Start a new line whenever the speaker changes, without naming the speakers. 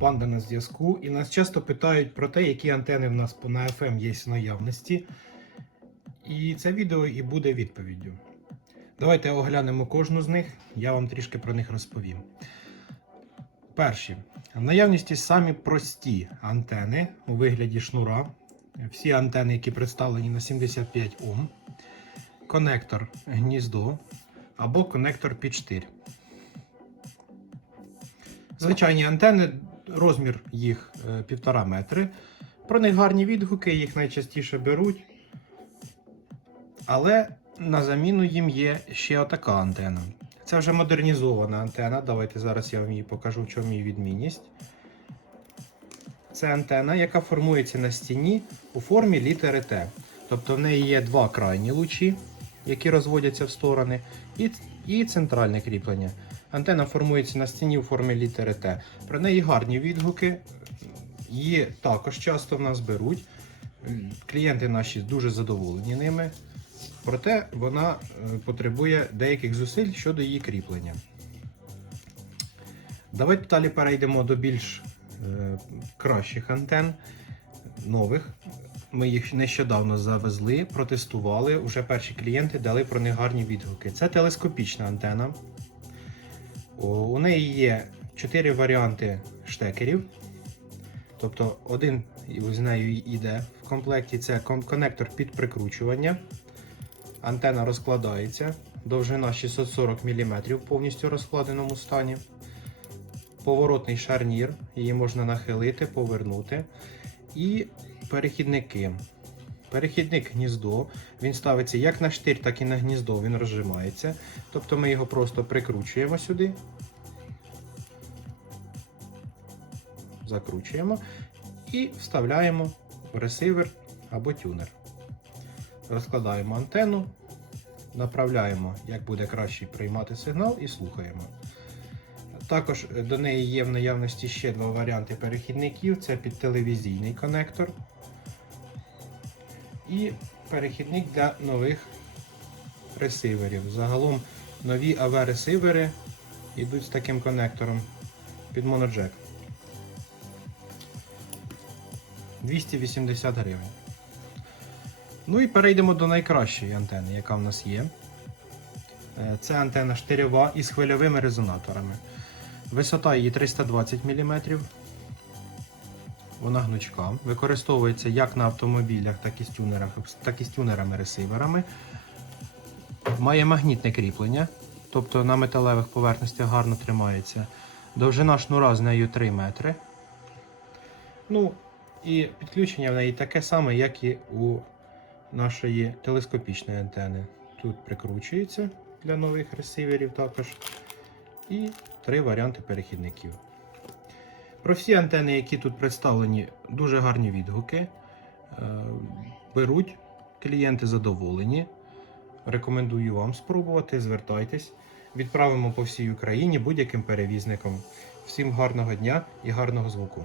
панда на зв'язку. І нас часто питають про те, які антени в нас на FM є в наявності. І це відео і буде відповіддю. Давайте оглянемо кожну з них, я вам трішки про них розповім. Перші. В наявності самі прості антени у вигляді шнура. Всі антени, які представлені на 75 Ом. Конектор гніздо або конектор під штир. Звичайні антени, розмір їх е, 1,5 метри. Про них гарні відгуки, їх найчастіше беруть. Але на заміну їм є ще отака антена. Це вже модернізована антена. Давайте зараз я вам її покажу, в чому її відмінність. Це антена, яка формується на стіні у формі літери Т. Тобто в неї є два крайні лучі, які розводяться в сторони, і, і центральне кріплення. Антена формується на стіні у формі літери Т. Про неї гарні відгуки. Її також часто в нас беруть. Клієнти наші дуже задоволені ними. Проте вона е, потребує деяких зусиль щодо її кріплення. Давайте далі перейдемо до більш е, кращих антен, нових. Ми їх нещодавно завезли, протестували. Уже перші клієнти дали про них гарні відгуки. Це телескопічна антена. У неї є 4 варіанти штекерів. Тобто один з нею йде в комплекті. Це кон- конектор під прикручування. Антена розкладається. Довжина 640 мм в повністю розкладеному стані. Поворотний шарнір, її можна нахилити, повернути. І перехідники. Перехідник гніздо. Він ставиться як на штир, так і на гніздо, він розжимається. Тобто ми його просто прикручуємо сюди. Закручуємо і вставляємо в ресивер або тюнер. Розкладаємо антенну, направляємо, як буде краще приймати сигнал, і слухаємо. Також до неї є в наявності ще два варіанти перехідників: це під телевізійний конектор і перехідник для нових ресиверів. Загалом нові AV-ресивери йдуть з таким конектором під моноджек. 280 гривень. Ну і перейдемо до найкращої антени, яка в нас є. Е, Це антена штирьова із хвильовими резонаторами. Висота її 320 мм. Вона гнучка. Використовується як на автомобілях, так і з, тюнерах, так і з тюнерами-ресиверами. Має магнітне кріплення, тобто на металевих поверхностях гарно тримається. Довжина шнура з нею 3 метри. Ну, і підключення в неї таке саме, як і у нашої телескопічної антени. Тут прикручується для нових ресиверів також. І три варіанти перехідників. Про всі антени, які тут представлені, дуже гарні відгуки. Е, Беруть, клієнти задоволені. Рекомендую вам спробувати, звертайтесь. Відправимо по всій Україні будь-яким перевізником. Всім гарного дня і гарного звуку.